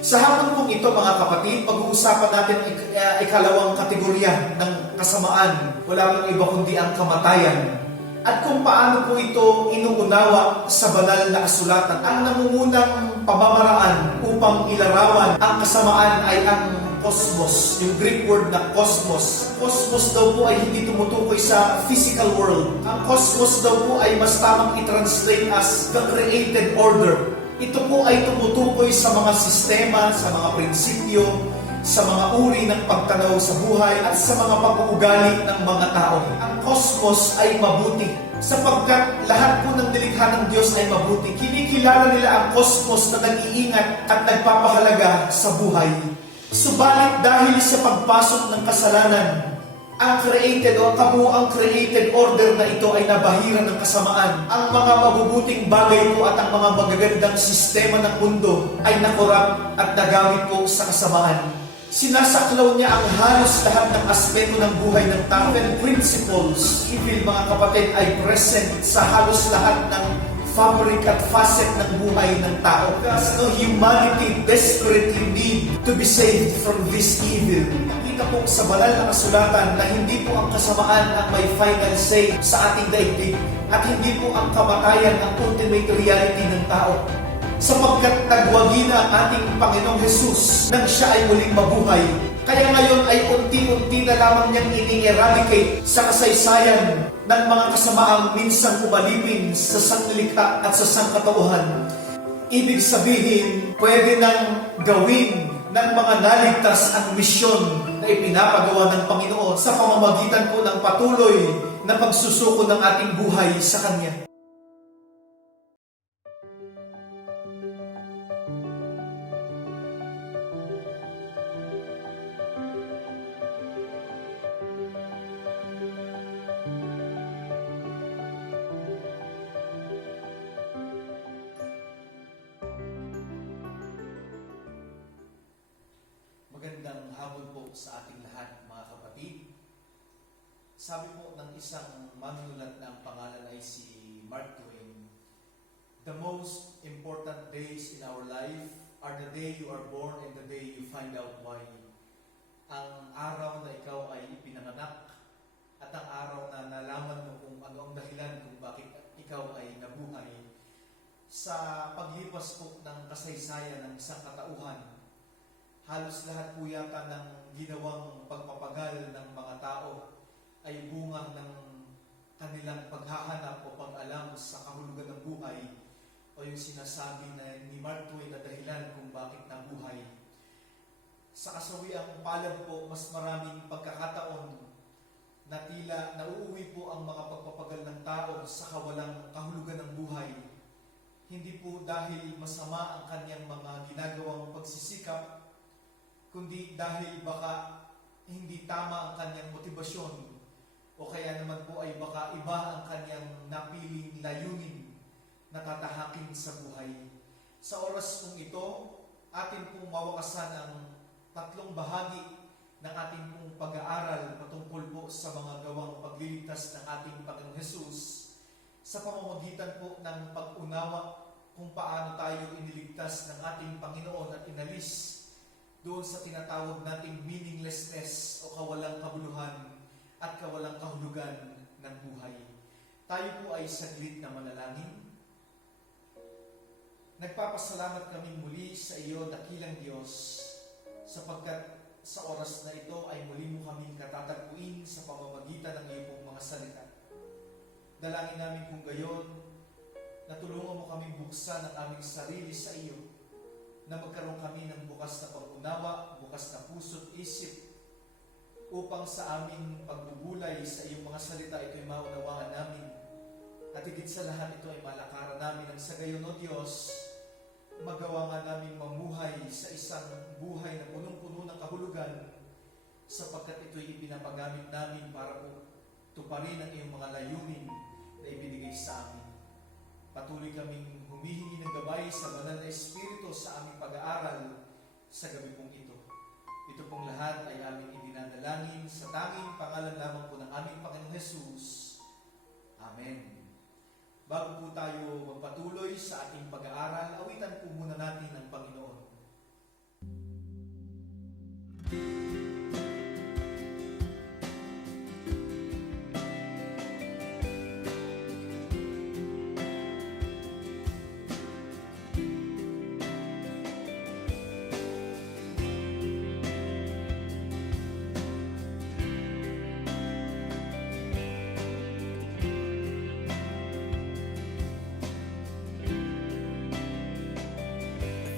Sa hapon pong ito mga kapatid, pag-uusapan natin ikalawang kategorya ng kasamaan. Wala pong iba kundi ang kamatayan. At kung paano po ito inuunawa sa banal na kasulatan. Ang nangungunang pamamaraan upang ilarawan ang kasamaan ay ang cosmos, yung Greek word na cosmos. Cosmos daw po ay hindi tumutukoy sa physical world. Ang cosmos daw po ay mas tamang i-translate as the created order. Ito po ay tumutukoy sa mga sistema, sa mga prinsipyo, sa mga uri ng pagtanaw sa buhay at sa mga pag-uugali ng mga tao. Ang cosmos ay mabuti sapagkat lahat po ng nilikha ng Diyos ay mabuti. Kinikilala nila ang cosmos na nag-iingat at nagpapahalaga sa buhay. Subalit dahil sa pagpasok ng kasalanan, ang created o kabuuang created order na ito ay nabahiran ng kasamaan. Ang mga mabubuting bagay po at ang mga magagandang sistema ng mundo ay nakorap at nagamit po sa kasamaan. Sinasaklaw niya ang halos lahat ng aspeto ng buhay ng tao. And principles, evil mga kapatid, ay present sa halos lahat ng fabric at facet ng buhay ng tao. Thus, humanity desperately need to be saved from this evil. Nakita po sa banal na kasulatan na hindi po ang kasamaan ang may final say sa ating daigdig at hindi po ang kamatayan ang ultimate reality ng tao. Sapagkat nagwagi na ang ating Panginoong Hesus nang siya ay muling mabuhay. Kaya ngayon ay unti-unti na lamang niyang ini-eradicate sa kasaysayan ng mga kasamaang minsang umalipin sa sanglilikha at sa sangkatauhan. Ibig sabihin, pwede nang gawin ng mga naligtas ang misyon na ipinapagawa ng Panginoon sa pamamagitan po ng patuloy na pagsusuko ng ating buhay sa Kanya. Magandang hapon po sa ating lahat mga kapatid. Sabi po ng isang manunulat na ang pangalan ay si Mark Twain, "The most important days in our life are the day you are born and the day you find out why." Ang araw na ikaw ay ipinanganak at ang araw na nalaman mo kung ano ang dahilan kung bakit ikaw ay nabuhay. Sa paglipas po ng kasaysayan ng isang katauhan, halos lahat po yata ng ginawang pagpapagal ng mga tao ay bunga ng kanilang paghahanap o pag-alam sa kahulugan ng buhay o yung sinasabi na ni Mark Twain na dahilan kung bakit nabuhay. Sa kasawiang palad po, mas maraming pagkakataon na tila nauuwi po ang mga pagpapagal ng tao sa kawalang kahulugan ng buhay. Hindi po dahil masama ang kanyang mga ginagawang pagsisikap, kundi dahil baka hindi tama ang kanyang motibasyon o kaya naman po ay baka iba ang kanyang napiling layunin na tatahakin sa buhay. Sa oras kong ito, atin pong mawakasan ang tatlong bahagi ng ating pong pag-aaral patungkol po sa mga gawang pagliligtas ng ating Panginoong Hesus sa pamamagitan po ng pag-unawa kung paano tayo iniligtas ng ating Panginoon at inalis doon sa tinatawag nating meaninglessness o kawalang kabuluhan at kawalang kahulugan ng buhay. Tayo po ay saglit na manalangin. Nagpapasalamat kami muli sa iyo, dakilang Diyos, sapagkat sa oras na ito ay muli mo kaming katatagpuin sa pamamagitan ng iyong mga salita. Dalangin namin kung gayon, na tulungan mo kaming buksan ang aming sarili sa iyo, na magkaroon kami ng bukas na pag-unawa, bukas na puso't isip, upang sa aming pagbubulay sa iyong mga salita, ito'y maunawaan namin. At higit sa lahat, ito ay malakaran namin ang sa gayon, O Diyos, magawa nga namin mamuhay sa isang buhay na punong-puno ng kahulugan, sapagkat ito'y ipinapagamit namin para po tuparin ang iyong mga layunin na ibinigay sa amin. Patuloy kaming humihingi ng gabay sa banal na Espiritu sa aming pag-aaral sa gabi pong ito. Ito pong lahat ay aming idinadalangin sa tanging pangalan lamang po ng aming Panginoong Hesus. Amen. Bago po tayo magpatuloy sa ating pag-aaral, awitan natin ang Panginoon.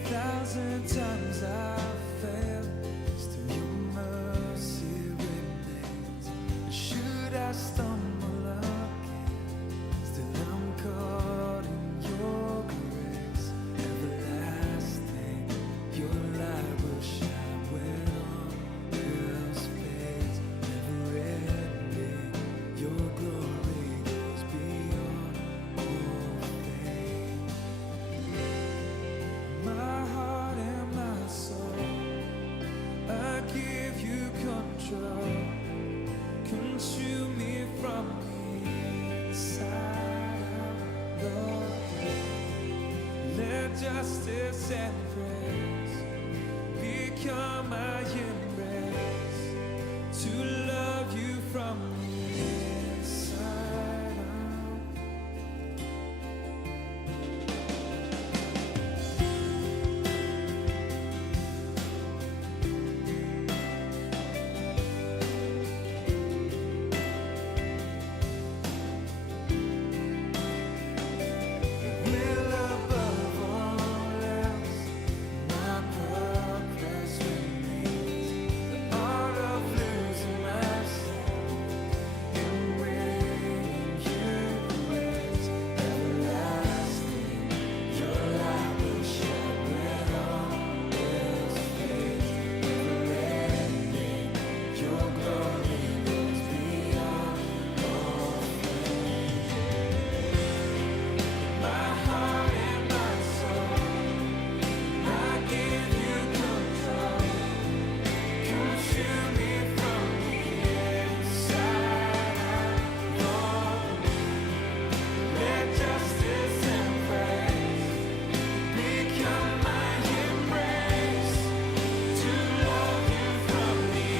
Thousand times I've failed, still your mercy remains. Should I stumble again, still I'm caught in your grace. Everlasting, your light will shine when all else fades. Never ending, your glory goes beyond all fame. My heart and my soul, I give you control. Consume me from the inside out, Lord. Let justice and praise become my embrace. To love you from the inside out. Will above all else, my purpose remains. The art of losing myself in bringing you praise. Everlasting, your light will shine when all else fades. Never ending, your glory goes beyond all fame. My heart and my soul, I give you control. Consume me from the inside out, Lord. Let justice and praise become my embrace. To love you from the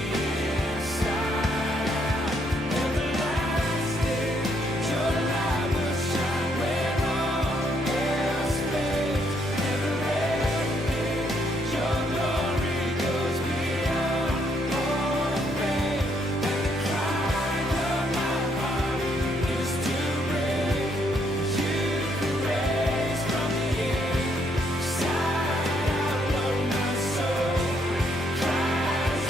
inside out. Everlasting, your light will shine when all else fades. Never ending, your glory goes beyond all fame. And the cry of my heart is to bring you praise from the inside out. Lord, my soul cries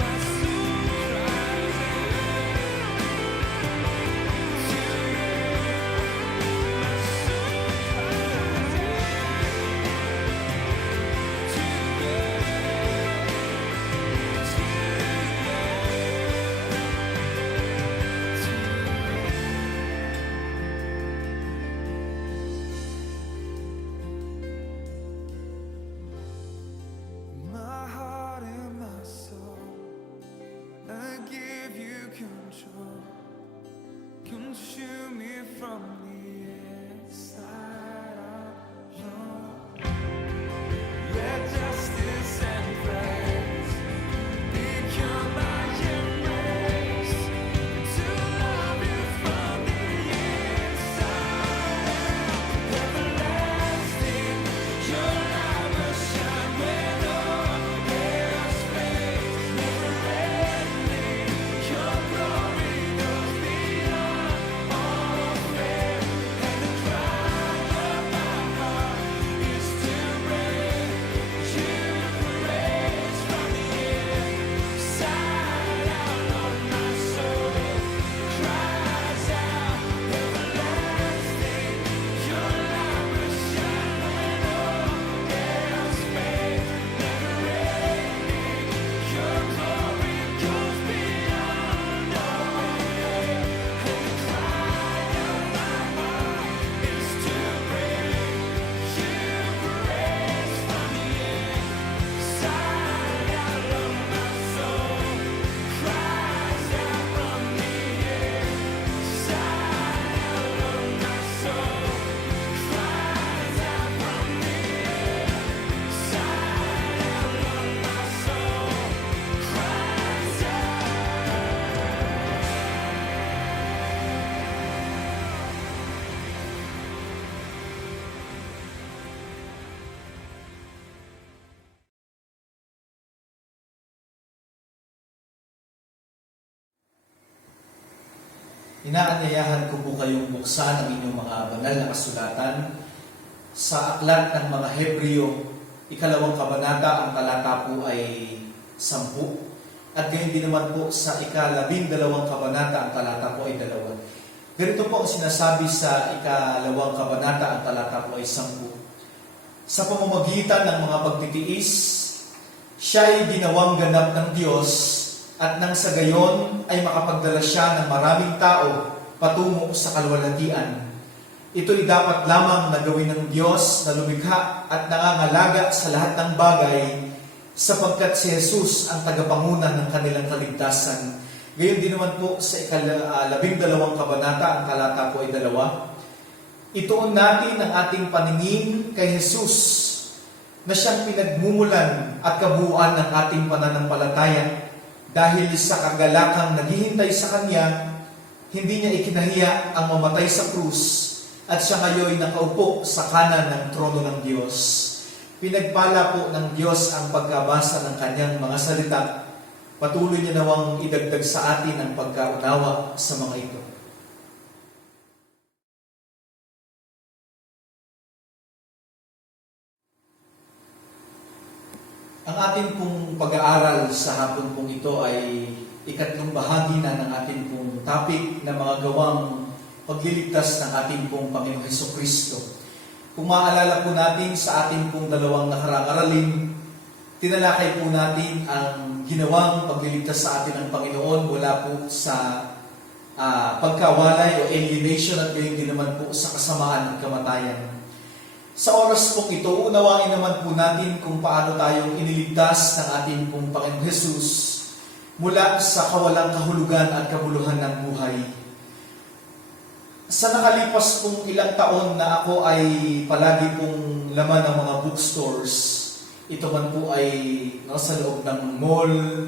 my soul cries My heart and my soul, I give you control. Consume me from the inside out, Lord. Let justice and praise become my embrace. To love you from the inside out. Everlasting, your light will shine when all else fades. Never ending, your glory goes beyond all fame. Inaanyayahan ko po kayong buksan ang inyong mga banal na kasulatan sa aklat ng mga Hebreo, 2 kabanata, ang talata po ay 10. At gayon din naman po sa 12 kabanata, ang talata po ay 2. Ganito po ang sinasabi sa 2 kabanata, ang talata po ay 10. Sa pamamagitan ng mga pagtitiis, siya ay ginawang ganap ng Diyos, at nang sa gayon ay makapagdala siya ng maraming tao patungo sa kalwalhatian. Ito'y dapat lamang na gawin ng Diyos na lumikha at nangangalaga sa lahat ng bagay, sapagkat si Jesus ang tagapangunan ng kanilang kaligtasan. Gayon din naman po sa 12 kabanata, ang talata po ay 2. Ituon natin ang ating paningin kay Jesus, na siyang pinagmumulan at kabuuan ng ating pananampalataya. Dahil sa kagalakang naghihintay sa Kanya, hindi niya ikinahiya ang mamatay sa krus, at siya ngayon nakaupo sa kanan ng trono ng Diyos. Pinagpala po ng Diyos ang pagkabasa ng Kanyang mga salita. Patuloy niya nawang idagdag sa atin ang pagkaunawa sa mga ito. Ang ating pong pag-aaral sa hapon pong ito ay ikatlong bahagi na ng ating pong topic na mga gawang pagliligtas ng ating pong Panginoong Hesukristo. Kung maaalala po natin sa ating pong dalawang nakaraang aralin, tinalakay po natin ang ginawang pagliligtas sa atin ng Panginoon mula po sa pagkawalay o alienation, at gayon din naman po sa kasamaan at kamatayan. Sa oras pong ito, unawangin naman po natin kung paano tayong iniligtas ng ating pong Panginoong Jesus mula sa kawalang kahulugan at kabuluhan ng buhay. Sa nakalipas pong ilang taon na ako ay palagi pong laman ng mga bookstores, ito man po ay sa loob ng mall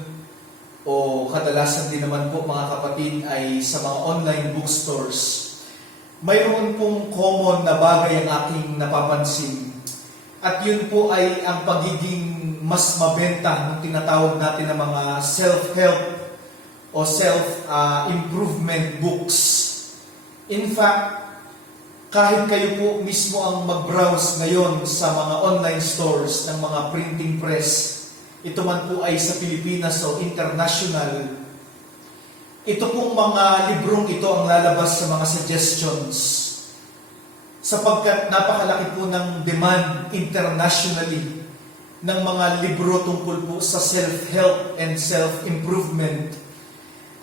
o kadalasan din naman po mga kapatid ay sa mga online bookstores, mayroon pong common na bagay ang aking napapansin. At yun po ay ang pagiging mas mabenta ng tinatawag natin na mga self-help o self-improvement books. In fact, kahit kayo po mismo ang mag-browse ngayon sa mga online stores ng mga printing press, ito man po ay sa Pilipinas o international, ito pong mga librong ito ang lalabas sa mga suggestions, sapagkat napakalaki po ng demand internationally ng mga libro tungkol po sa self-help and self-improvement.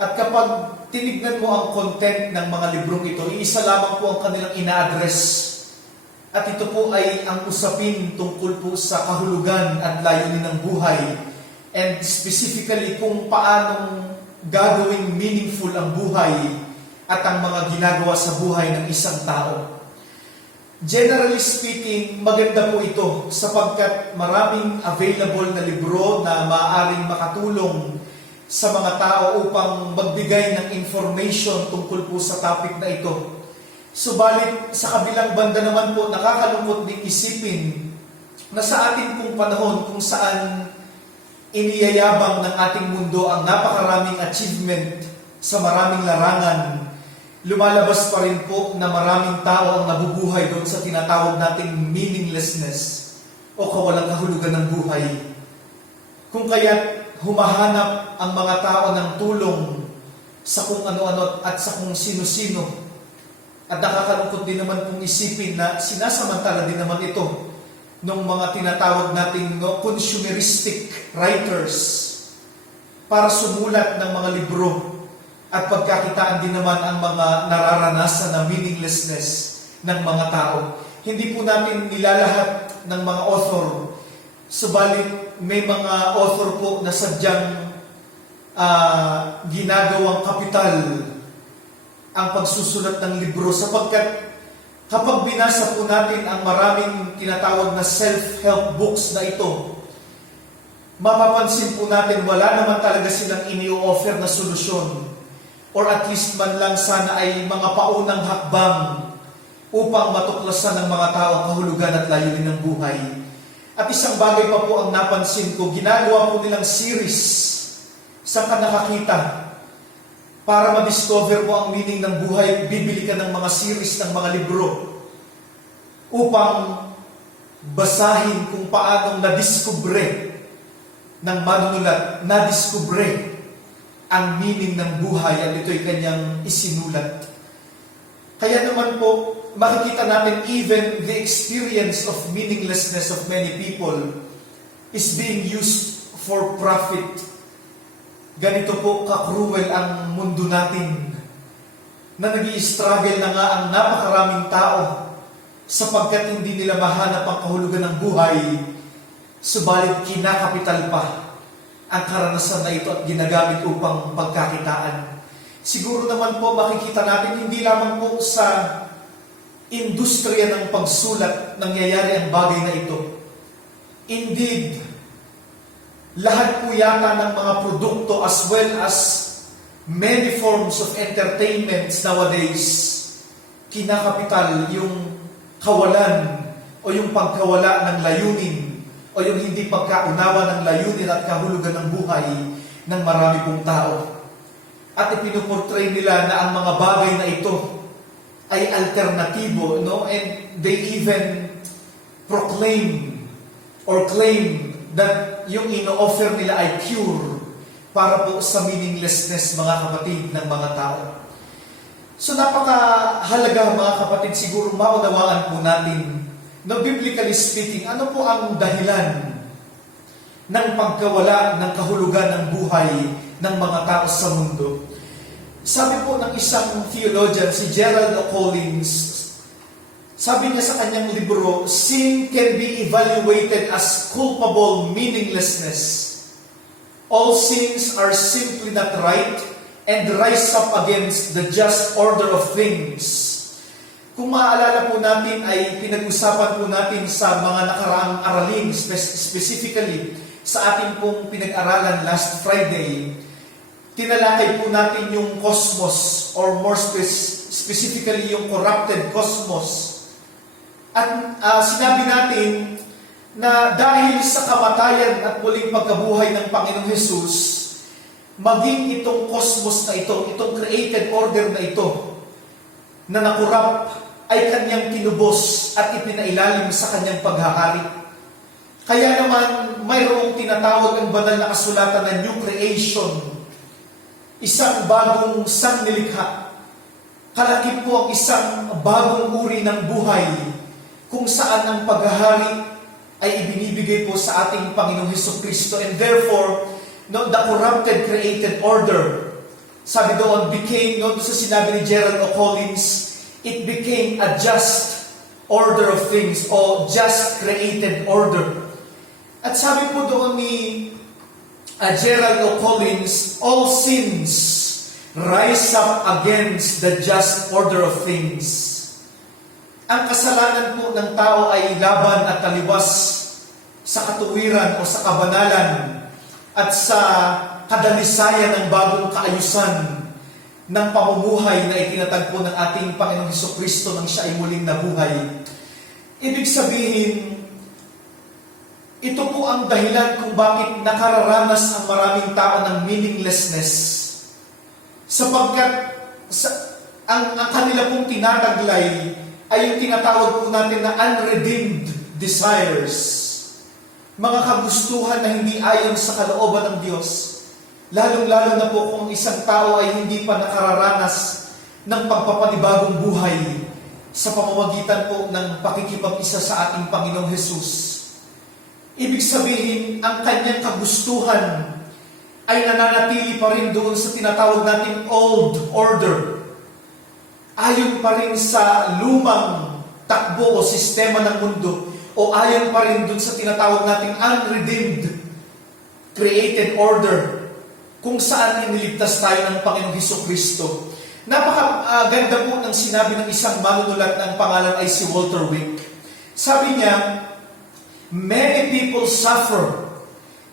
At kapag tinignan mo ang content ng mga librong ito, iisa lamang po ang kanilang ina-address. At ito po ay ang usapin tungkol po sa kahulugan at layunin ng buhay, and specifically kung paanong gagawing meaningful ang buhay at ang mga ginagawa sa buhay ng isang tao. Generally speaking, maganda po ito sapagkat maraming available na libro na maaaring makatulong sa mga tao upang magbigay ng information tungkol po sa topic na ito. Subalit, sa kabilang banda naman po, nakakalungkot ding isipin na sa ating pong panahon kung saan iniyayabang ng ating mundo ang napakaraming achievement sa maraming larangan, lumalabas pa rin po na maraming tao ang nabubuhay doon sa tinatawag nating meaninglessness o kawalang kahulugan ng buhay. Kung kaya't humahanap ang mga tao ng tulong sa kung ano-ano at sa kung sino-sino. At nakakalungkot din naman pong isipin na sinasamantala din naman ito ng mga tinatawag nating consumeristic writers para sumulat ng mga libro at pagkakitaan din naman ang mga nararanasan na meaninglessness ng mga tao. Hindi po natin nilalahat ng mga author, subalit may mga author po na sadyang ginagawang kapital ang pagsusulat ng libro, sapagkat kapag binasa po natin ang maraming tinatawag na self-help books na ito, mapapansin po natin wala naman talaga silang ini-offer na solusyon, or at least man lang sana ay mga paunang hakbang upang matuklasan ng mga tao ang kahulugan at layunin ng buhay. At isang bagay pa po ang napansin ko, ginagawa po nilang series sa nakakita Para ma-discover mo ang meaning ng buhay, bibili ka ng mga series ng mga libro upang basahin kung paanong nadiskubre ng manunulat, nadiskubre ang meaning ng buhay at ito'y kanyang isinulat. Kaya naman po, makikita natin even the experience of meaninglessness of many people is being used for profit. Ganito po ka-cruel ang mundo natin na nag-i-struggle na nga ang napakaraming tao sapagkat hindi nila mahanap ang kahulugan ng buhay, subalit kinakapital pa ang karanasan na ito at ginagamit upang pagkakitaan. Siguro naman po makikita natin hindi lamang po sa industriya ng pagsulat nangyayari ang bagay na ito. Indeed, lahat po yata ng mga produkto as well as many forms of entertainments nowadays, kinakapital yung kawalan o yung pagkawala ng layunin o yung hindi pagkaunawa ng layunin at kahulugan ng buhay ng marami pong tao. At ipinuportray nila na ang mga bagay na ito ay alternatibo, no? And they even proclaim or claim that yung ino-offer nila ay cure para po sa meaninglessness, mga kapatid, ng mga tao. So napakahalaga, mga kapatid, siguro maunawaan po natin, no, biblically speaking, ano po ang dahilan ng pagkawala ng kahulugan ng buhay ng mga tao sa mundo. Sabi po ng isang theologian, si Gerald O. Collins, sabi niya sa kanyang libro, sin can be evaluated as culpable meaninglessness. All sins are simply not right and rise up against the just order of things. Kung maaalala po natin ay pinag-usapan po natin sa mga nakaraang aralin, specifically sa ating pong pinag-aralan last Friday, tinalakay po natin yung cosmos or more specifically yung corrupted cosmos. At sinabi natin na dahil sa kamatayan at muling pagkabuhay ng Panginoong Hesus, maging itong cosmos na ito, itong created order na ito, na nakurap, ay kanyang tinubos at ipinailalim sa kanyang paghahari. Kaya naman, mayroong tinatawag ang banal na kasulatan na new creation, isang bagong sangnilikha. Kalakip po ang isang bagong uri ng buhay, kung saan ang paghahari ay ibinibigay po sa ating Panginoong Hesukristo. And therefore, no, the corrupted created order, sabi doon, became, no, sa sinabi ni Gerald O. Collins, it became a just order of things o just created order. At sabi po doon ni Gerald O. Collins, all sins rise up against the just order of things. Ang kasalanan po ng tao ay laban at taliwas sa katuwiran o sa kabanalan at sa kadalisayan ng bagong kaayusan ng pamumuhay na itinatagpo ng ating Panginoong Hesukristo nang siya ay muling nabuhay. Ibig sabihin, ito po ang dahilan kung bakit nakararanas ang maraming tao ng meaninglessness. Sapagkat ang kanila pong tinataglay ay yung tinatawag po natin na unredeemed desires. Mga kagustuhan na hindi ayon sa kalooban ng Diyos. Lalong-lalo na po kung isang tao ay hindi pa nakararanas ng pagpapanibagong buhay sa pamamagitan po ng pakikipag-isa sa ating Panginoong Hesus. Ibig sabihin, ang kanyang kagustuhan ay nananatili pa rin doon sa tinatawag nating old order. Ayon pa rin sa lumang takbo o sistema ng mundo, o ayon pa rin doon sa tinatawag nating unredeemed created order, kung saan iniligtas tayo ng Panginoong Hesukristo. Napakaganda po ng sinabi ng isang manunulat ng pangalan ay si Walter Wick. Sabi niya, many people suffer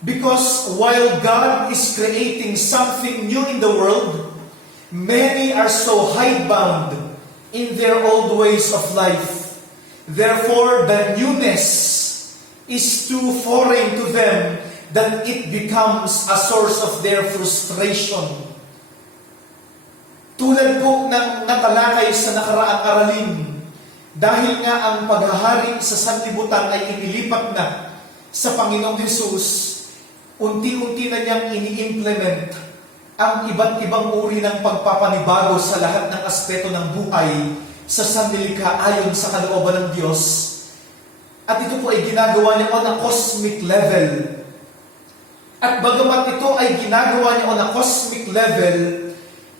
because while God is creating something new in the world, many are so hidebound in their old ways of life. Therefore, the newness is too foreign to them that it becomes a source of their frustration. Tulad po ng natalakay sa nakaraang aralin, dahil nga ang paghahari sa sanlibutan ay inilipat na sa Panginoong Hesus, unti-unti na niyang ini-implement ang iba't ibang uri ng pagpapanibago sa lahat ng aspeto ng buhay sa sanlilikha ayon sa kalooban ng Diyos. At ito po ay ginagawa niya on a cosmic level. At bagamat ito ay ginagawa niya on a cosmic level,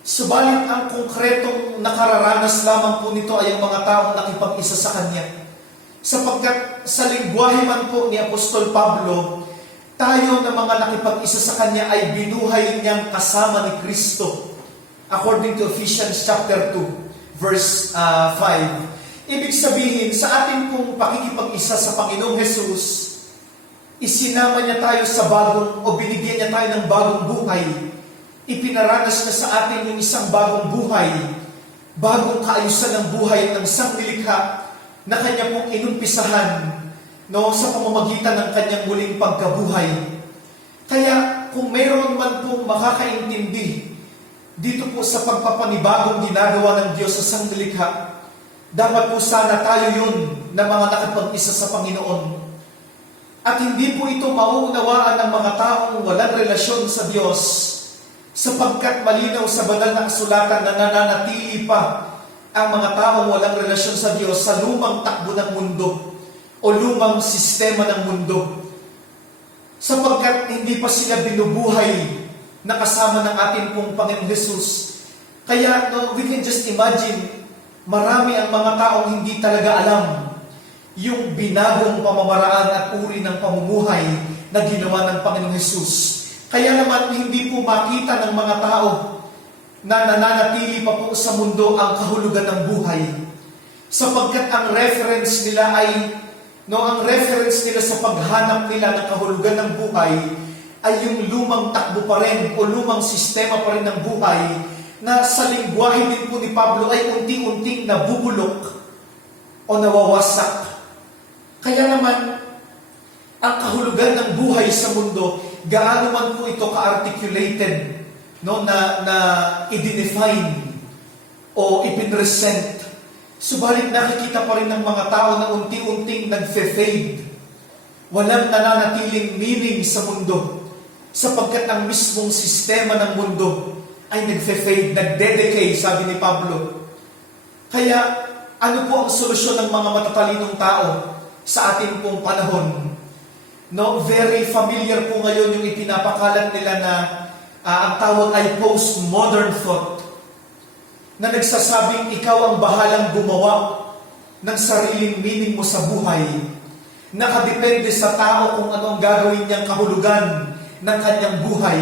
subalit ang konkretong nakararanas lamang po nito ay ang mga taong nakipag-isa sa Kanya. Sapagkat sa lingwahe man po ni Apostol Pablo, tayo na mga nakipag-isa sa Kanya ay binuhay niyang kasama ni Kristo. According to Ephesians chapter 2, verse 5. Ibig sabihin, sa ating pong pakikipag-isa sa Panginoong Hesus, isinama niya tayo sa bagong, o binigyan niya tayo ng bagong buhay. Ipinaranas na sa atin yung isang bagong buhay, bagong kaayusan ng buhay ng sangnilikha na Kanya pong inumpisahan sa pamamagitan ng Kanyang muling pagkabuhay. Kaya kung mayroon man pong makakaintindi dito po sa pagpapanibagong ginagawa ng Diyos sa sangnilikha, dapat po sana tayo yun na mga nakipag-isa sa Panginoon. At hindi po ito mauunawaan ng mga taong walang relasyon sa Diyos, sapagkat malinaw sa banal na kasulatan na nananatili pa ang mga taong walang relasyon sa Diyos sa lumang takbo ng mundo o lumang sistema ng mundo. Sapagkat hindi pa sila binubuhay na kasama ng ating pong Panginoon Jesus. Kaya we can just imagine, marami ang mga taong hindi talaga alam yung binagong pamamaraan at uri ng pamumuhay na ginawa ng Panginoong Jesus. Kaya naman hindi po makita ng mga tao na nananatili pa po sa mundo ang kahulugan ng buhay. Sapagkat ang reference nila ay, ang reference nila sa paghanap nila ng kahulugan ng buhay ay yung lumang takbo pa rin o lumang sistema pa rin ng buhay na sa lingwahe din po ni Pablo ay unti-unting nabubulok o nawawasak. Kaya naman, ang kahulugan ng buhay sa mundo, gaano man po ito ka-articulated, na i-define o ipinresent, subalit nakikita pa rin ng mga tao na unti-unting nagfe-fade. Walang nananatiling meaning sa mundo, sapagkat ang mismong sistema ng mundo ay nagfe-fade, nagde-decay, sabi ni Pablo. Kaya, ano po ang solusyon ng mga matatalinong tao sa ating pong panahon? Very familiar po ngayon yung ipinapakalat nila na ang tawag ay postmodern thought, na nagsasabing ikaw ang bahalang gumawa ng sariling meaning mo sa buhay. Nakadepende sa tao kung ano ang gagawin niyang kahulugan ng kanyang buhay.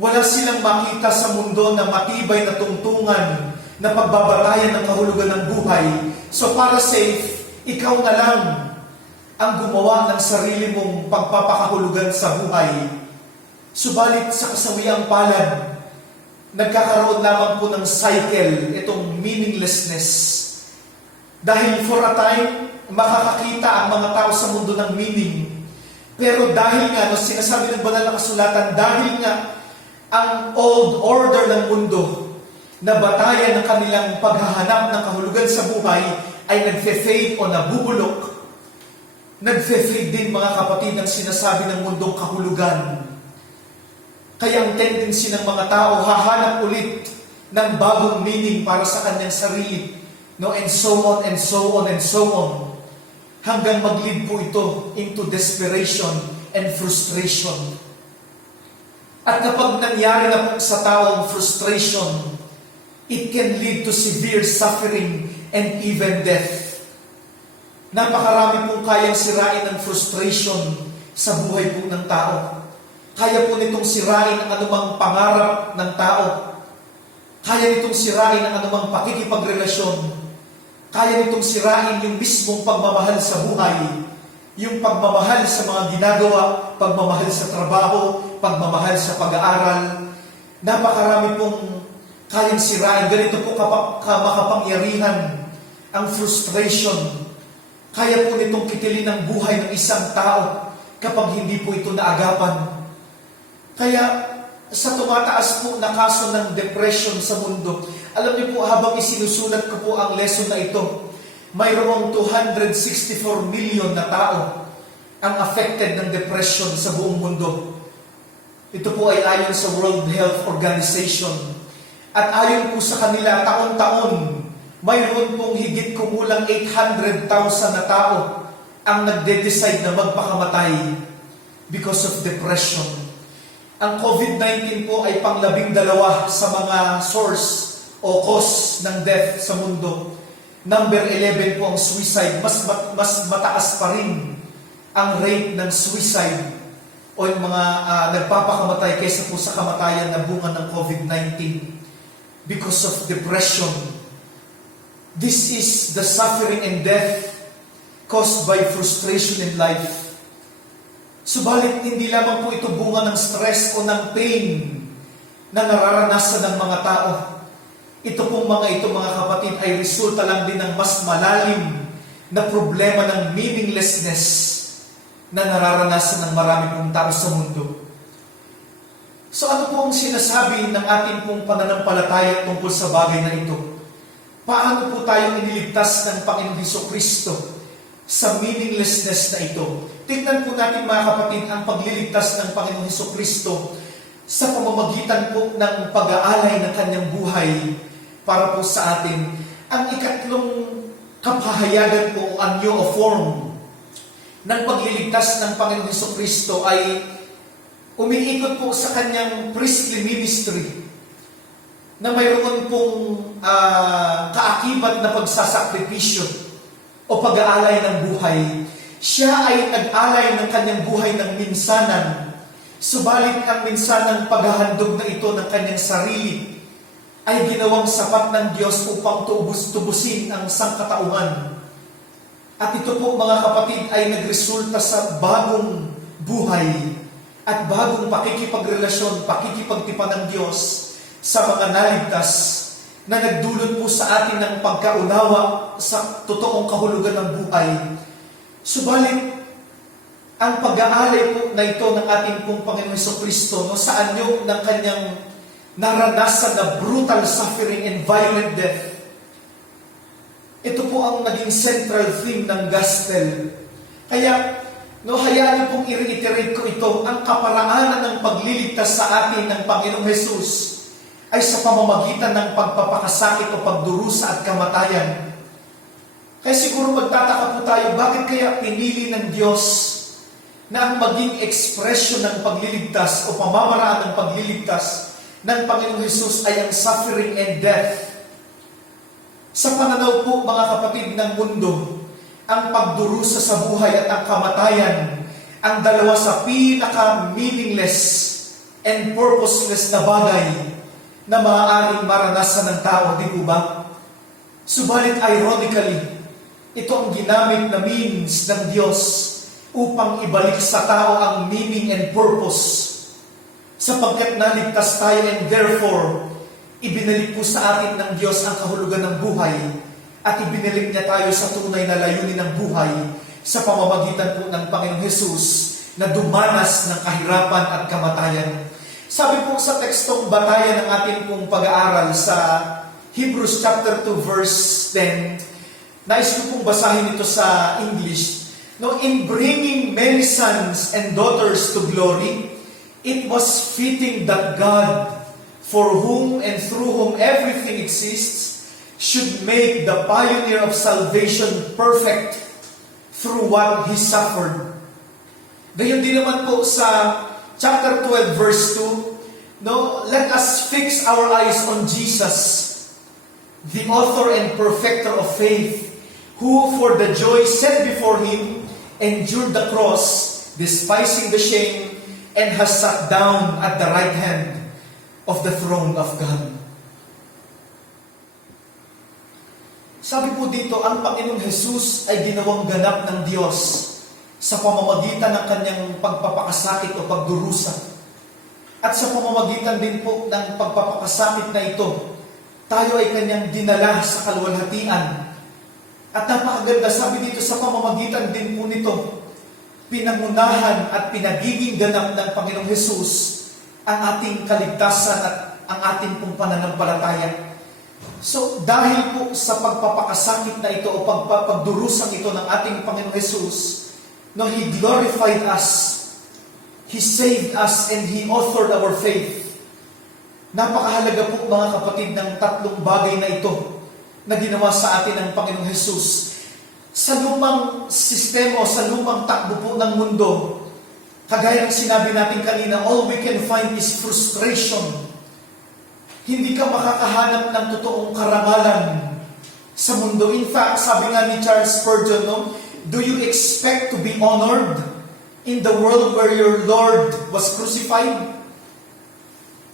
Wala silang makita sa mundo na matibay na tungtungan na pagbabatayan ng kahulugan ng buhay. So para safe, ikaw na lang ang gumawa ng sarili mong pagpapakahulugan sa buhay. Subalit sa kasawiang palad, nagkakaroon lamang po ng cycle, itong meaninglessness. Dahil for a time, makakakita ang mga tao sa mundo ng meaning. Pero dahil nga, sinasabi ng banal na kasulatan, dahil nga ang old order ng mundo na batayan ng kanilang paghahanap ng kahulugan sa buhay ay nagfe-fade o nabubulok. Nagfe-fade din, mga kapatid, ang sinasabi ng mundong kahulugan. Kaya ang tendency ng mga tao, hahanap ulit ng bagong meaning para sa kanyang sarili. And so on, and so on, and so on. Hanggang mag-lead po ito into desperation and frustration. At kapag nangyari na po sa tao ang frustration, it can lead to severe suffering and even death. Napakarami pong kayang sirain ng frustration sa buhay po ng tao. Kaya po nitong sirain ang anumang pangarap ng tao. Kaya nitong sirain ang anumang pakikipagrelasyon. Kaya nitong sirain yung mismong pagmamahal sa buhay. Yung pagmamahal sa mga ginagawa, pagmamahal sa trabaho, pagmamahal sa pag-aaral. Napakarami pong kayang sirain. Ganito po makapangyarihan ang frustration. Kaya po nitong kitilin ang buhay ng isang tao kapag hindi po ito naagapan. Kaya, sa tumataas po na kaso ng depression sa mundo. Alam niyo po, habang isinusulat ko po ang lesson na ito, mayroong 264 million na tao ang affected ng depression sa buong mundo. Ito po ay ayon sa World Health Organization. At ayon po sa kanila, taon-taon, mayroon pong higit kumulang 800,000 na tao ang nagde-decide na magpakamatay because of depression. Ang COVID-19 po ay pang-12 sa mga source o cause ng death sa mundo. Number 11 po ang suicide. Mas mataas pa rin ang rate ng suicide o yung mga nagpapakamatay kaysa po sa kamatayan na bunga ng COVID-19 because of depression. This is the suffering and death caused by frustration in life. Subalit, hindi lamang po ito bunga ng stress o ng pain na nararanasan ng mga tao. Ito pong mga kapatid, ay resulta lang din ng mas malalim na problema ng meaninglessness na nararanasan ng marami pong tao sa mundo. So ano po ang sinasabi ng ating pong pananampalataya tungkol sa bagay na ito? Paano po tayo iniligtas ng Panginoong Hesukristo sa meaninglessness na ito? Tingnan po natin mga kapatid ang pagliligtas ng Panginoong Hesukristo sa pamamagitan po ng pag-aalay ng kanyang buhay para po sa atin. Ang ikatlong kapahayagan po o anyo o form ng pagliligtas ng Panginoong Hesukristo ay umiikot po sa kanyang priestly ministry na mayroon pong kaakibat na pagsasakripisyo o pag-aalay ng buhay. Siya ay nag-alay ng kanyang buhay ng minsanan, subalit ang minsanang paghahandog na ito ng kanyang sarili ay ginawang sapat ng Diyos upang tubusin ang sangkatauhan. At ito po mga kapatid ay nagresulta sa bagong buhay at bagong pakikipagrelasyon, pakikipagtipan ng Diyos sa mga naligtas na nagdulot po sa atin ng pagkaunawa sa totoong kahulugan ng buhay. Subalit, ang pag-aalay po na ito ng ating pong Panginoon Hesukristo, no, sa anyo ng kanyang naranasan na brutal suffering and violent death, ito po ang naging central theme ng gospel. Kaya, hayaan niyo pong i-reiterate ko ito, ang kaparaanan ng pagliligtas sa atin ng Panginoong Hesus ay sa pamamagitan ng pagpapakasakit o pagdurusa at kamatayan. Kaya siguro magtataka po tayo, bakit kaya pinili ng Diyos na ang maging ekspresyon ng pagliligtas o pamamaraan ng pagliligtas ng Panginoong Hesus ay ang suffering and death? Sa pananaw po, mga kapatid ng mundo, ang pagdurusa sa buhay at ang kamatayan, ang dalawa sa pinaka-meaningless and purposeless na bagay na maaaring maranasan ng tao, di po ba? Subalit ironically, ito ang ginamit na means ng Diyos upang ibalik sa tao ang meaning and purpose. Sapagkat naligtas tayo and therefore, ibinalik po sa atin ng Diyos ang kahulugan ng buhay at ibinalik niya tayo sa tunay na layunin ng buhay sa pamamagitan po ng Panginoong Hesus na dumanas ng kahirapan at kamatayan. Sabi po sa tekstong batayan ng ating pong pag-aaral sa Hebrews chapter 2 verse 10, nais ko pong basahin ito sa English. No, in bringing many sons and daughters to glory, it was fitting that God, for whom and through whom everything exists, should make the pioneer of salvation perfect through what He suffered. Gayon din naman po sa chapter 12 verse 2, no, let us fix our eyes on Jesus, the author and perfecter of faith, who for the joy set before Him endured the cross, despising the shame, and has sat down at the right hand of the throne of God. Sabi po dito, ang Panginoong Hesus ay ginawang ganap ng Diyos sa pamamagitan ng kanyang pagpapakasakit o pagdurusa. At sa pamamagitan din po ng pagpapakasakit na ito, tayo ay kanyang dinala sa kaluwalhatian. At napakaganda, sabi dito, sa pamamagitan din po nito, pinangunahan at pinagiging ganap ng Panginoong Hesus ang ating kaligtasan at ang ating pong pananampalataya. So, dahil po sa pagpapakasakit na ito o pagdurusang ito ng ating Panginoon Jesus, no, He glorified us, He saved us, and He authored our faith. Napakahalaga po mga kapatid ng tatlong bagay na ito na ginawa sa atin ng Panginoong Jesus. Sa lumang sistema o sa lumang takbo po ng mundo, kagaya ng sinabi natin kanina, all we can find is frustration. Hindi ka makakahanap ng totoong karangalan sa mundo. In fact, sabi nga ni Charles Spurgeon, no, do you expect to be honored in the world where your Lord was crucified?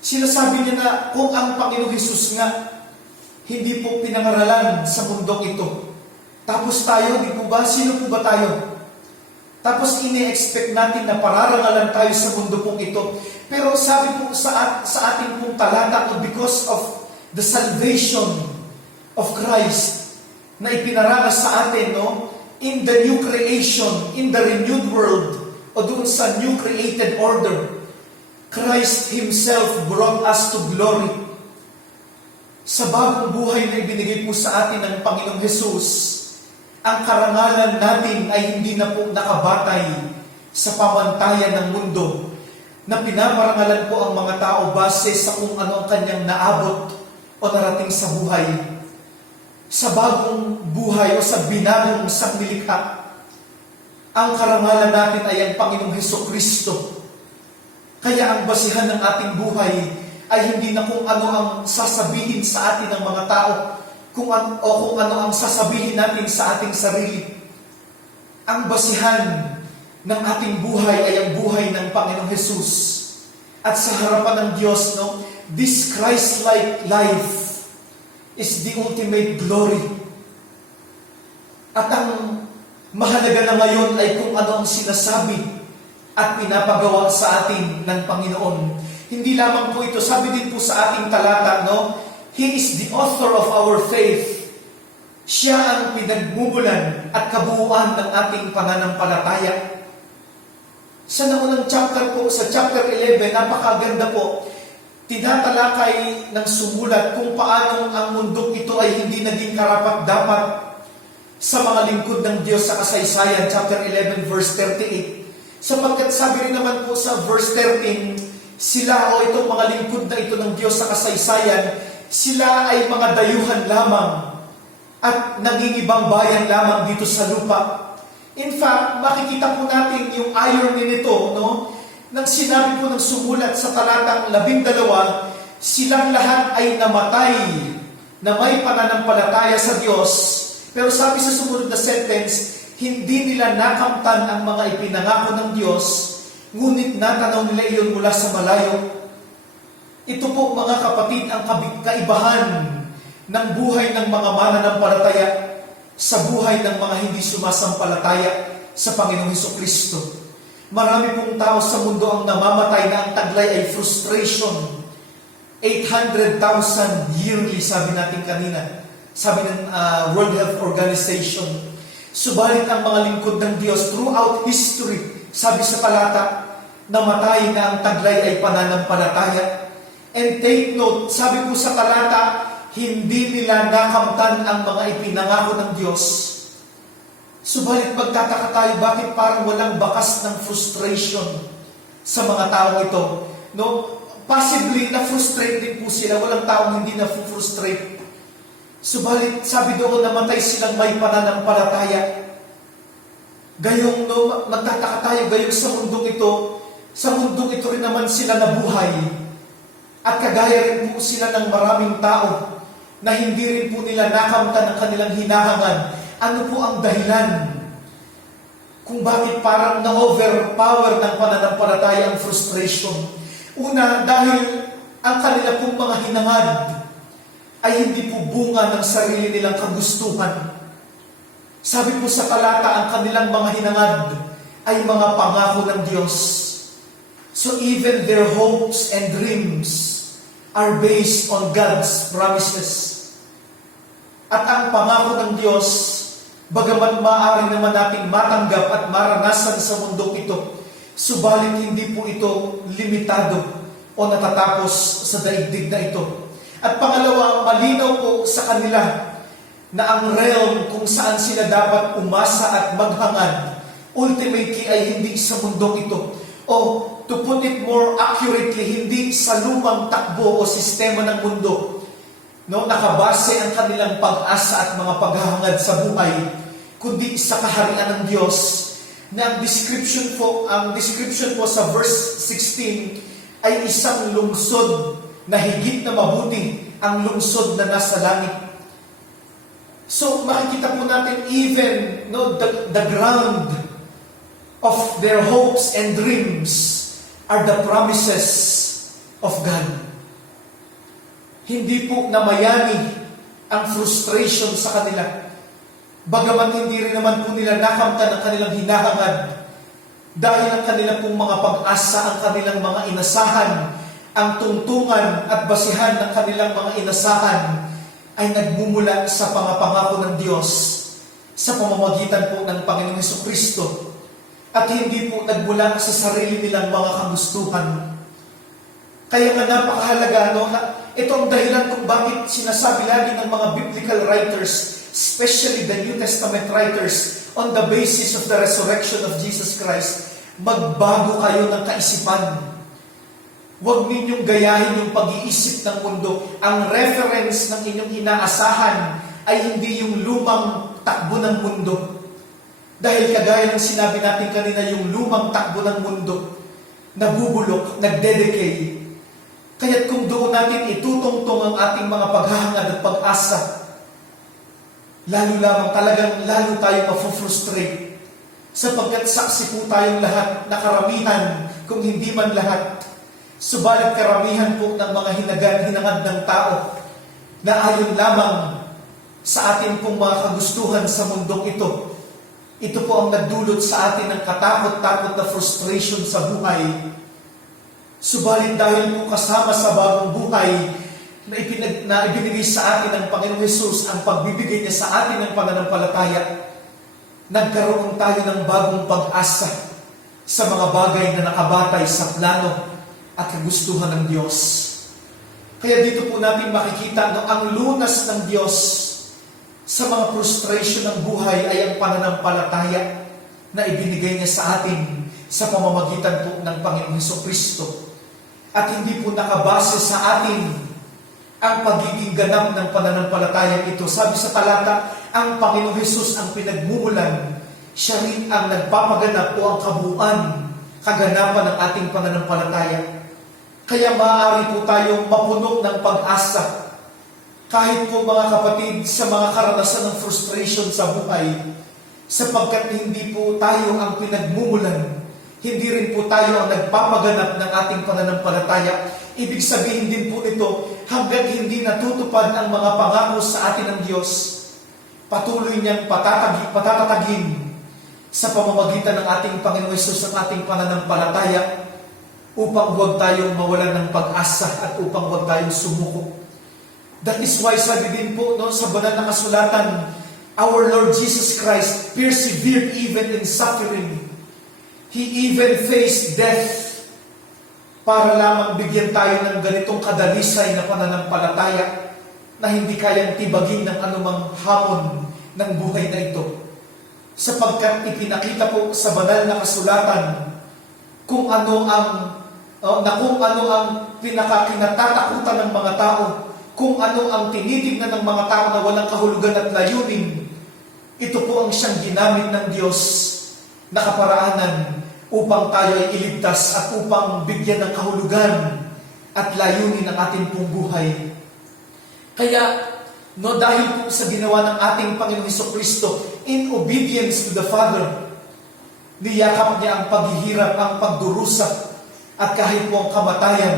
Sinasabi niya na kung ang Panginoong Jesus nga hindi po pinangaralan sa mundong ito. Tapos tayo, di po ba? Sino po ba tayo? Tapos ini-expect natin na pararangalan tayo sa mundo pong ito. Pero sabi po sa ating pong talata, because of the salvation of Christ na ipinaranas sa atin, no, in the new creation, in the renewed world, o doon sa new created order, Christ Himself brought us to glory. Sa bagong buhay na ibinigay po sa atin ng Panginoong Jesus, ang karangalan natin ay hindi na po nakabatay sa pamantayan ng mundo, na pinaparangalan po ang mga tao base sa kung ano ang kanyang naabot o narating sa buhay. Sa bagong buhay o sa binagong sanglilikha, ang karangalan natin ay ang Panginoong Hesukristo. Kaya ang basihan ng ating buhay ay hindi na kung ano ang sasabihin sa atin ng mga tao, kung ano ang sasabihin natin sa ating sarili. Ang basihan ng ating buhay ay ang buhay ng Panginoong Jesus. At sa harapan ng Diyos, no, this Christ-like life is the ultimate glory. At ang mahalaga na ngayon ay kung ano ang sinasabi at pinapagawa sa atin ng Panginoon. Hindi lamang po ito, sabi din po sa ating talata, no, He is the author of our faith. Siya ang pinagmumulan at kabuuan ng ating pananampalataya. Sa naunang chapter po, sa chapter 11, napakaganda po, tinatalakay ng sumulat kung paano ang mundong ito ay hindi naging karapat-dapat sa mga lingkod ng Diyos sa kasaysayan, chapter 11, verse 38. Sapagkat sabi rin naman po sa verse 13, sila o itong mga lingkod na ito ng Diyos sa kasaysayan, sila ay mga dayuhan lamang at nangingibang bayan lamang dito sa lupa. In fact, makikita po natin yung irony nito, no? Nang sinabi po ng sumulat sa talatang 12, silang lahat ay namatay na may pananampalataya sa Diyos. Pero sabi sa sumunod na sentence, hindi nila nakamtan ang mga ipinangako ng Diyos, ngunit natanaw nila iyon mula sa malayo. Ito po mga kapatid ang kaibahan ng buhay ng mga mananampalataya sa buhay ng mga hindi sumasampalataya sa Panginoong Hesukristo. Marami pong tao sa mundo ang namamatay na ang taglay ay frustration. 800,000 yearly, sabi natin kanina. Sabi ng World Health Organization. Subalit ang mga lingkod ng Diyos throughout history, sabi sa talata, namatay na ang taglay ay pananampalataya. And take note, sabi po sa talata, hindi nila nakamtan ang mga ipinangako ng Diyos. Subalit magtataka tayo, bakit parang walang bakas ng frustration sa mga taong ito? No? Possibly, na-frustrate din po sila. Walang taong hindi na-frustrate. Subalit, sabi doon, namatay silang may pananampalataya. Gayong, no, magtataka tayo, gayong sa mundong ito rin naman sila nabuhay. At kagaya rin po sila ng maraming tao na hindi rin po nila nakamtan ang kanilang hinahangan. Ano po ang dahilan kung bakit parang na-overpower ng pananampalataya ang frustration? Una, dahil ang kanila pong mga hinangad ay hindi po bunga ng sarili nilang kagustuhan. Sabi po sa talata, ang kanilang mga hinangad ay mga pangako ng Diyos. So even their hopes and dreams are based on God's promises. At ang pangako ng Diyos, bagaman maaari naman nating matanggap at maranasan sa mundong ito, subalit hindi po ito limitado o natatapos sa daigdig na ito. At pangalawa, malinaw po sa kanila na ang realm kung saan sila dapat umasa at maghangad, ultimately ay hindi sa mundong ito. O to put it more accurately, hindi sa lumang takbo o sistema ng mundo, no, nakabase ang kanilang pag-asa at mga paghahangad sa buhay, kundi sa kaharian ng Diyos, na ang description po sa verse 16 ay isang lungsod na higit na mabuti ang lungsod na nasa langit. So makikita po natin even the ground of their hopes and dreams are the promises of God. Hindi po namayani ang frustration sa kanila. Bagaman hindi rin naman po nila nakamtan ang kanilang hinahangad, dahil ang kanilang pong mga pag-asa, ang kanilang mga inasahan, ang tungtungan at basihan ng kanilang mga inasahan ay nagmumula sa pangako ng Diyos sa pamamagitan po ng Panginoong Hesukristo, at hindi po nagmula sa sarili nilang mga kagustuhan. Kaya nga napakahalaga, no, na ito ang dahilan kung bakit sinasabi lagi ng mga biblical writers, especially the New Testament writers, on the basis of the resurrection of Jesus Christ, magbago kayo ng kaisipan. Huwag ninyong gayahin yung pag-iisip ng mundo. Ang reference ng inyong inaasahan ay hindi yung lumang takbo ng mundo. Dahil kagaya ng sinabi natin kanina, yung lumang takbo ng mundo, nabubulok, nagdedecay. Kaya't kung doon natin itutungtong ang ating mga paghahangad at pag-asa, lalo lamang talagang lalo tayong mafufrustrate. Sapagkat saksi po tayong lahat na karamihan, kung hindi man lahat, subalit karamihan po ng mga hinangad ng tao na ayon lamang sa atin pong mga kagustuhan sa mundong ito. Ito po ang nagdulot sa atin ng katakot-takot na frustration sa buhay. Subalit dahil po kasama sa bagong buhay na ibinigay sa atin ng Panginoong Hesus, ang pagbibigay niya sa atin ng pananampalataya, nagkaroon tayo ng bagong pag-asa sa mga bagay na nakabatay sa plano at kagustuhan ng Diyos. Kaya dito po natin makikita ang lunas ng Diyos sa mga frustration ng buhay ay ang pananampalataya na ibinigay niya sa atin sa pamamagitan po ng Panginoong Hesukristo. At hindi po nakabase sa atin ang pagiging ganap ng pananampalataya ito. Sabi sa talata, ang Panginoong Hesus ang pinagmumulan, siya rin ang nagpapaganap o ang kabuuan, kaganapan ng ating pananampalataya. Kaya maaari po tayong mapuno ng pag-asa, kahit po mga kapatid, sa mga karanasan ng frustration sa buhay, sapagkat hindi po tayo ang pinagmumulan, hindi rin po tayo ang nagpapaganap ng ating pananampalataya. Ibig sabihin din po nito, hanggang hindi natutupad ang mga pangako sa atin ng Diyos, patuloy niyang patatatagin sa pamamagitan ng ating Panginoong Hesus ang ating pananampalataya, upang huwag tayong mawalan ng pag-asa at upang huwag tayong sumuko. That is why sabi din po sa banal na kasulatan, our Lord Jesus Christ persevered even in suffering. He even faced death para lamang bigyan tayo ng ganitong kadalisay na pananampalataya na hindi kayang tibagin ng anumang hamon ng buhay na ito. Sapagkat ipinakita po sa banal na kasulatan kung ano ang pinakakinatatakutan ng mga tao, kung ano ang tinitignan ng mga tao na walang kahulugan at layunin. Ito po ang siyang ginamit ng Diyos na kaparaanan upang tayo ay iligtas at upang bigyan ng kahulugan at layunin ng ating pong buhay. Kaya, dahil po sa ginawa ng ating Panginoong Hesukristo, in obedience to the Father, niyakap niya ang paghihirap, ang pagdurusa, at kahit po ang kamatayan.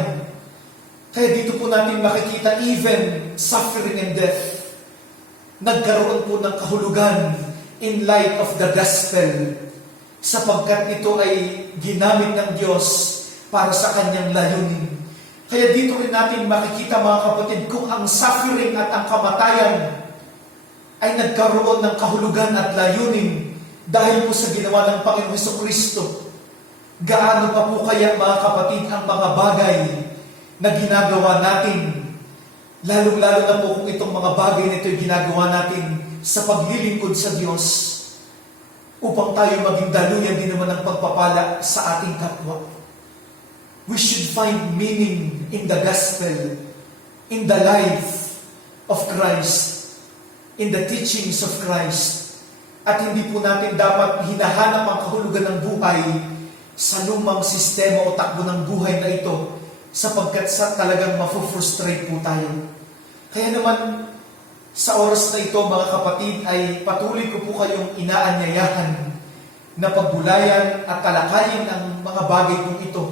Kaya dito po natin makikita even suffering and death, nagkaroon po ng kahulugan in light of the gospel, sapagkat ito ay ginamit ng Diyos para sa kanyang layunin. Kaya dito rin natin makikita, mga kapatid, kung ang suffering at ang kamatayan ay nagkaroon ng kahulugan at layunin dahil po sa ginawa ng Panginoong Hesukristo, gaano pa po kaya, mga kapatid, ang mga bagay na ginagawa natin. Lalong-lalo na po kung itong mga bagay na ito ay ginagawa natin sa paglilingkod sa Diyos upang tayo maging daluyan din naman ng pagpapala sa ating kapwa. We should find meaning in the gospel, in the life of Christ, in the teachings of Christ. At hindi po natin dapat hinahanap ang kahulugan ng buhay sa lumang sistema o takbo ng buhay na ito sapagkat sa talagang mafufrustrate po tayo. Kaya naman, sa oras na ito mga kapatid ay patuloy ko po kayong inaanyayahan na pagbulayan at talakayin ang mga bagay pong ito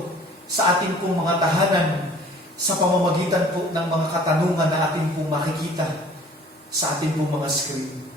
sa ating pong mga tahanan sa pamamagitan po ng mga katanungan na ating pong makikita sa ating pong mga screen.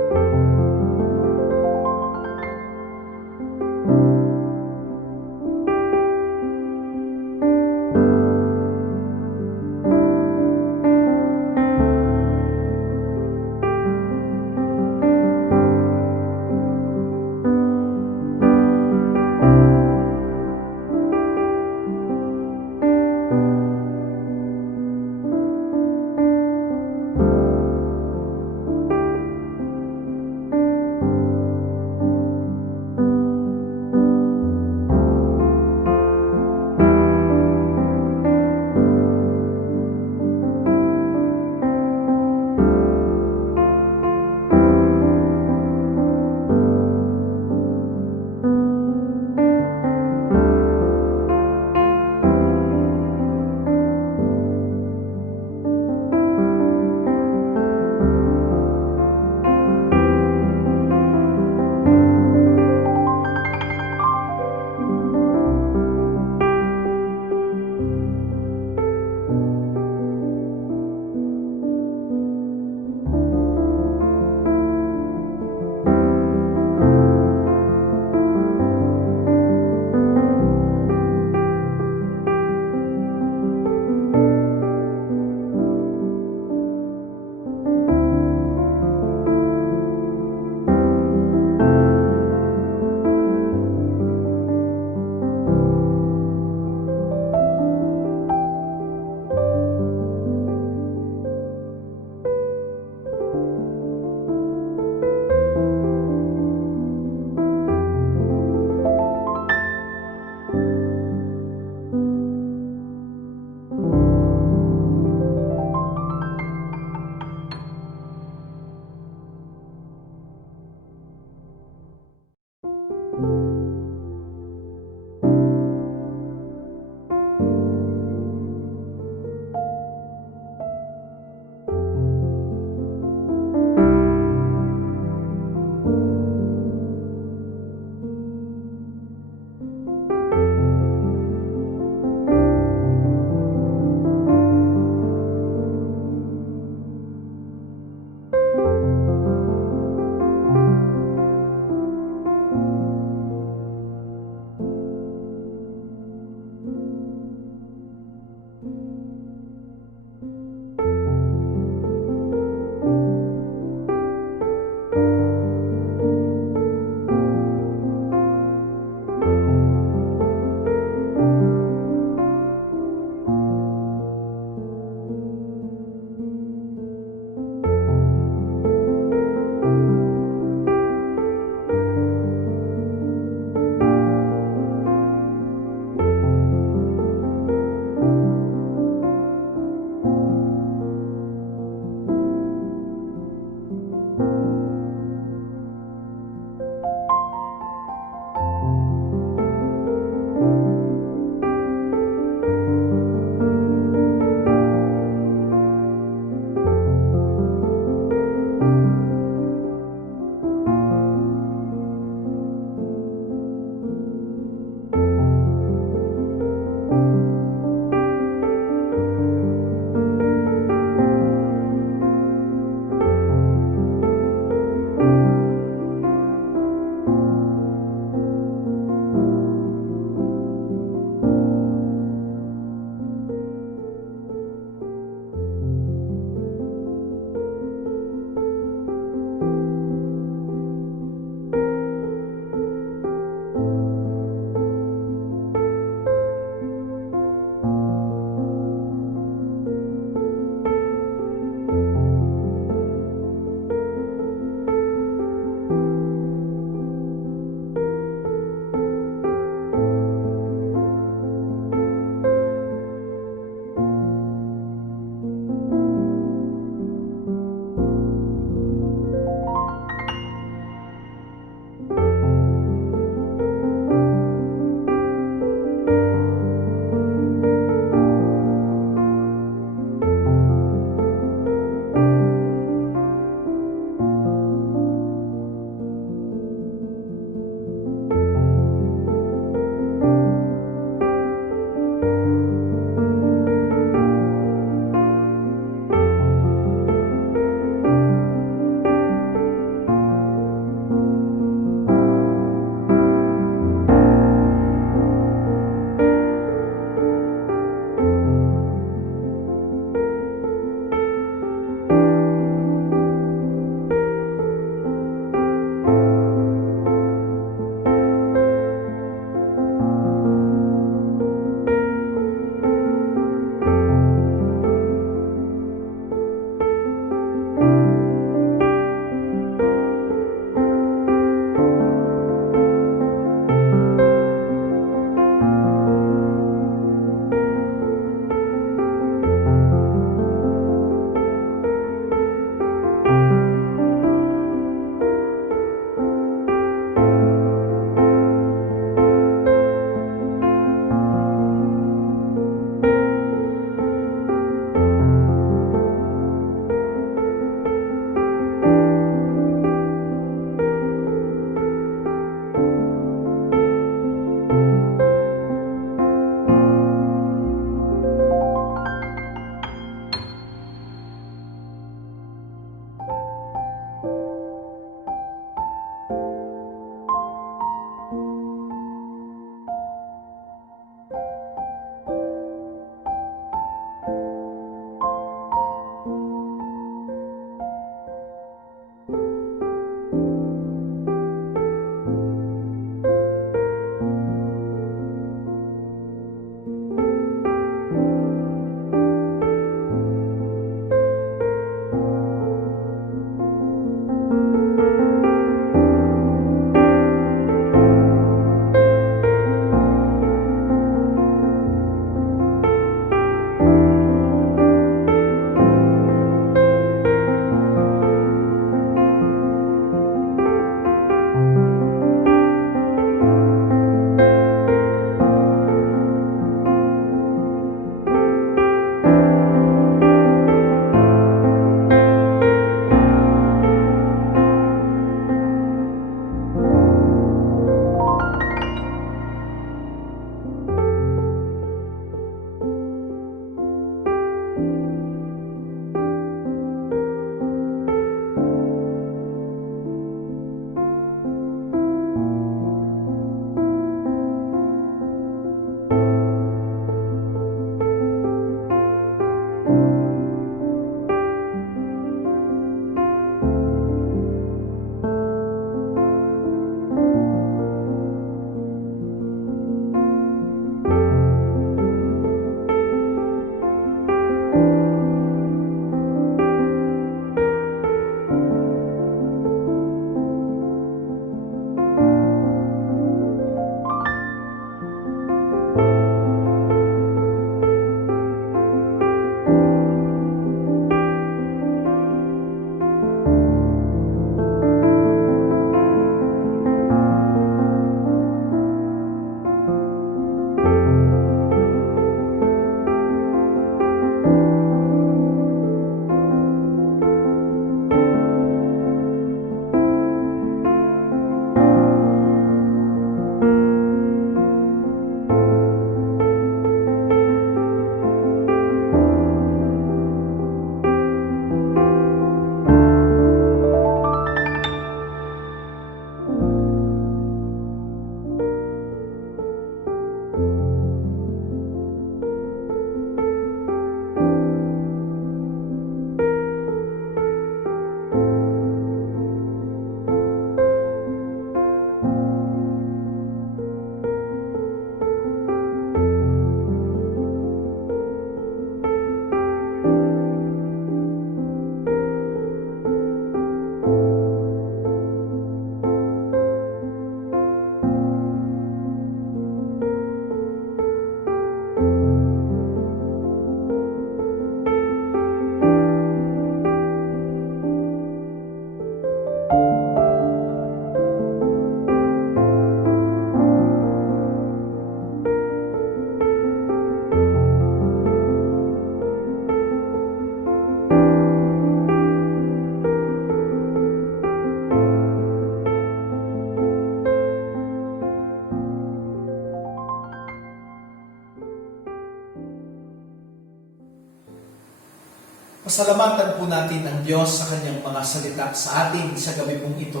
Pasalamatan po natin ang Diyos sa kanyang mga salita sa atin sa gabi pong ito.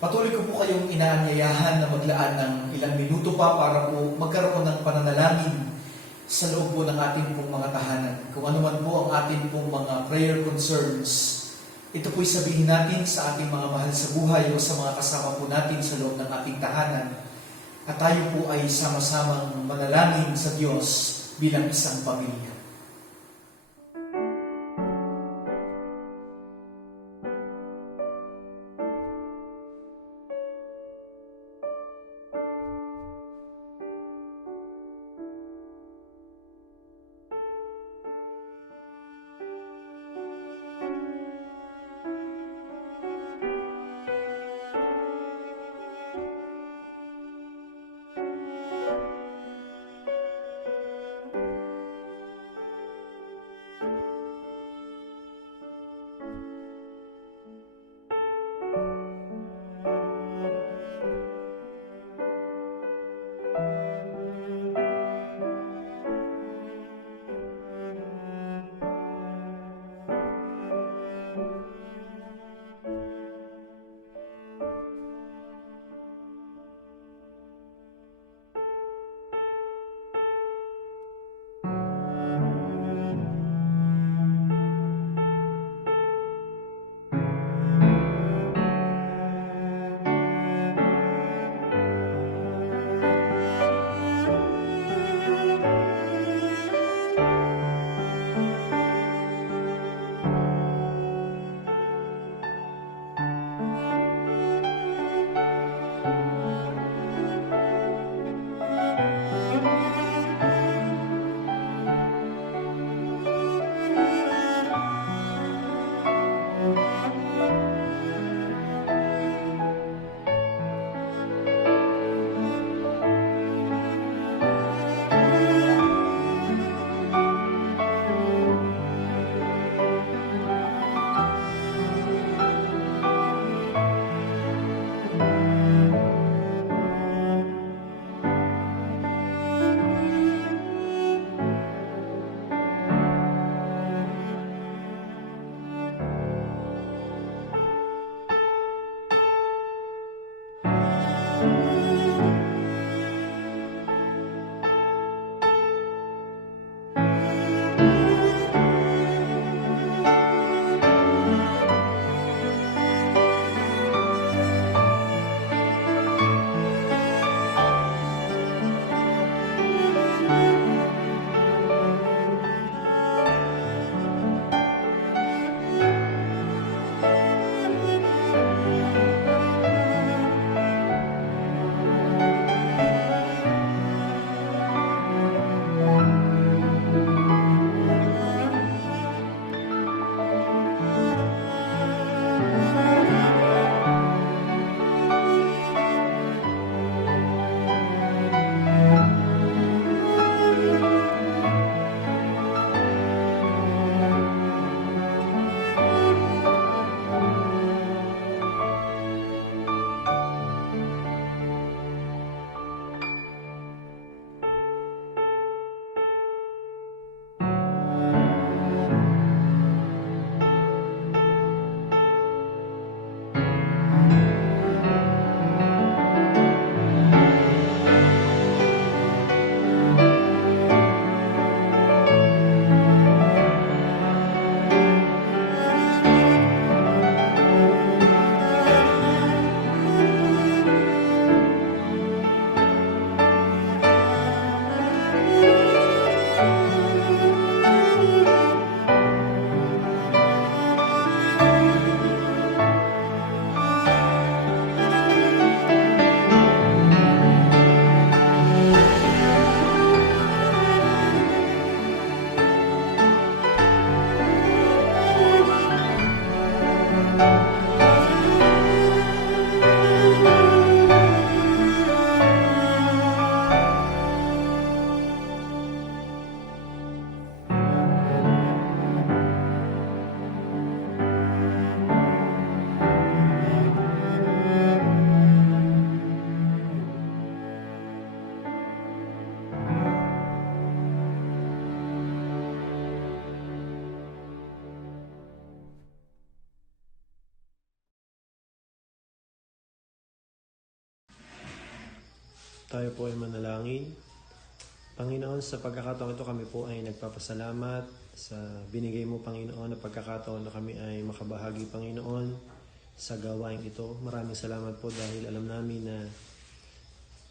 Patuloy ko po kayong inaanyayahan na maglaan ng ilang minuto pa para po magkaroon ng pananalangin sa loob po ng ating pong mga tahanan. Kung ano man po ang ating pong mga prayer concerns, ito po'y sabihin natin sa ating mga mahal sa buhay o sa mga kasama po natin sa loob ng ating tahanan. At tayo po ay sama-samang manalangin sa Diyos bilang isang pamilya. Tayo po ay manalangin. Panginoon, sa pagkakataon ito kami po ay nagpapasalamat sa binigay mo, Panginoon, na pagkakataon na kami ay makabahagi, Panginoon, sa gawain ito. Maraming salamat po dahil alam namin na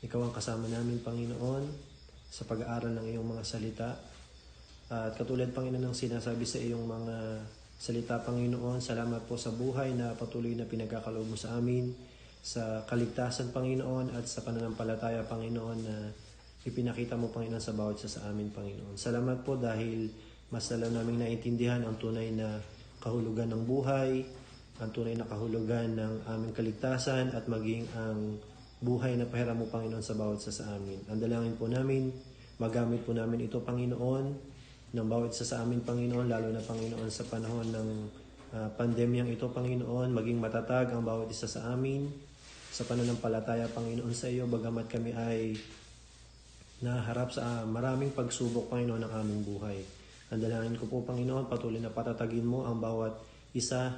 ikaw ang kasama namin, Panginoon, sa pag-aaral ng iyong mga salita. At katulad, Panginoon, ng sinasabi sa iyong mga salita, Panginoon, salamat po sa buhay na patuloy na pinagkakaloob mo sa amin, sa kaligtasan, Panginoon, at sa pananampalataya, Panginoon, na ipinakita mo, Panginoon, sa bawat isa sa amin, Panginoon. Salamat po dahil mas lalo naming naintindihan ang tunay na kahulugan ng buhay, ang tunay na kahulugan ng aming kaligtasan, at maging ang buhay na pahiram mo, Panginoon, sa bawat isa sa amin. Ang dalangin po namin, magamit po namin ito, Panginoon, ng bawat isa sa amin, Panginoon, lalo na, Panginoon, sa panahon ng pandemyang ito, Panginoon, maging matatag ang bawat isa sa amin, sa pananampalataya, Panginoon, sa iyo, bagamat kami ay naharap sa maraming pagsubok, Panginoon, ng aming buhay. Ang dalangin ko po, Panginoon, patuloy na patatagin mo ang bawat isa,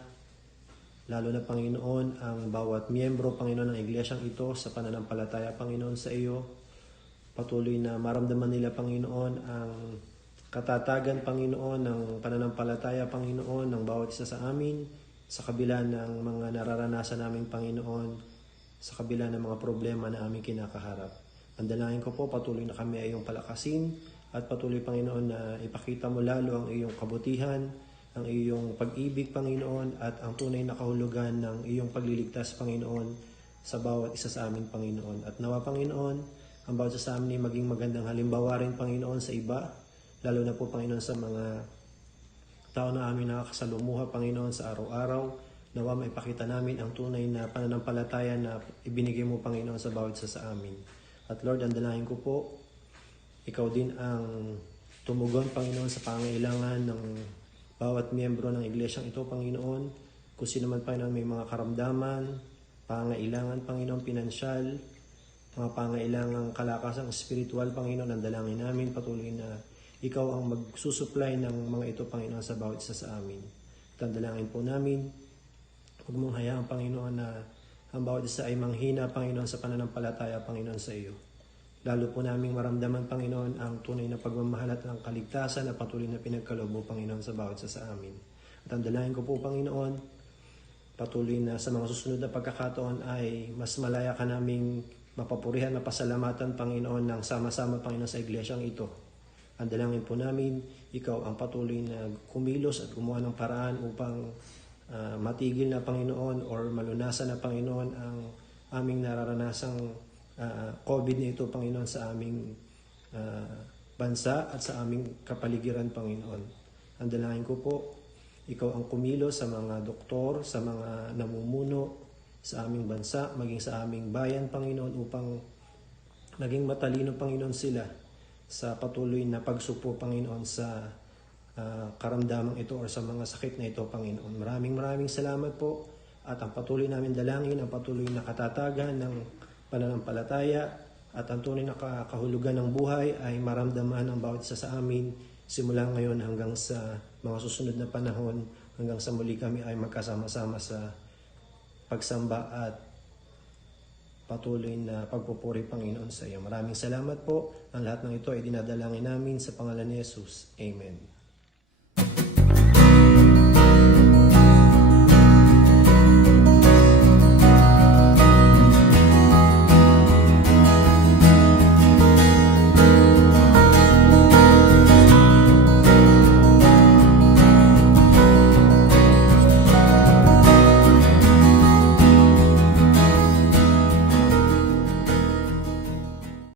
lalo na, Panginoon, ang bawat miyembro, Panginoon, ng iglesyang ito sa pananampalataya, Panginoon, sa iyo. Patuloy na maramdaman nila, Panginoon, ang katatagan, Panginoon, ng pananampalataya, Panginoon, ng bawat isa sa amin, sa kabila ng mga nararanasan namin, Panginoon, sa kabila ng mga problema na aming kinakaharap. Ang dalangin ko po, patuloy na kami ay iyong palakasin, at patuloy, Panginoon, na ipakita mo lalo ang iyong kabutihan, ang iyong pag-ibig, Panginoon, at ang tunay na kahulugan ng iyong pagliligtas, Panginoon, sa bawat isa sa amin, Panginoon. At nawa, Panginoon, ang bawat isa sa amin ay maging magandang halimbawa rin, Panginoon, sa iba, lalo na po, Panginoon, sa mga tao na amin nakakasalumuha, Panginoon, sa araw-araw. Nawa maipakita namin ang tunay na pananampalataya na ibinigay mo, Panginoon, sa bawat isa sa amin. At Lord, ang dalangin ko po, ikaw din ang tumugon, Panginoon, sa pangailangan ng bawat miyembro ng iglesyang ito, Panginoon. Kung sino man, Panginoon, may mga karamdaman, pangailangan, Panginoon, pinansyal, mga pangailangang kalakasang spiritual, Panginoon, ang dalangin namin, patuloy na ikaw ang magsusupply ng mga ito, Panginoon, sa bawat isa sa amin. At ang dalangin po namin, huwag mong hayaan, Panginoon, na ang bawat isa ay manghina, Panginoon, sa pananampalataya, Panginoon, sa iyo. Lalo po naming maramdaman, Panginoon, ang tunay na pagmamahal at ang kaligtasan na patuloy na pinagkaloob mo, Panginoon, sa bawat isa sa amin. At ang dalangin ko po, Panginoon, patuloy na sa mga susunod na pagkakataon ay mas malaya ka naming mapapurihan, mapasalamatan, Panginoon, ng sama-sama, Panginoon, sa iglesyang ito. Ang dalangin po namin, ikaw ang patuloy na kumilos at gumawa ng paraan upang matigil na, Panginoon, or malunasan na, Panginoon, ang aming nararanasang COVID na ito, Panginoon, sa aming bansa at sa aming kapaligiran, Panginoon. Ang dalangin ko po, ikaw ang kumilos sa mga doktor, sa mga namumuno sa aming bansa, maging sa aming bayan, Panginoon, upang maging matalino, Panginoon, sila sa patuloy na pagsupo, Panginoon, sa karamdamang ito o sa mga sakit na ito, Panginoon. Maraming salamat po, at ang patuloy namin dalangin, ang patuloy na katatagan ng pananampalataya at ang tunay na kahulugan ng buhay ay maramdaman ng bawat isa sa amin simula ngayon hanggang sa mga susunod na panahon, hanggang sa muli kami ay magkasama-sama sa pagsamba at patuloy na pagpupuri, Panginoon, sa iyo. Maraming salamat po. Ang lahat ng ito ay dinadalangin namin sa pangalan ni Jesus. Amen.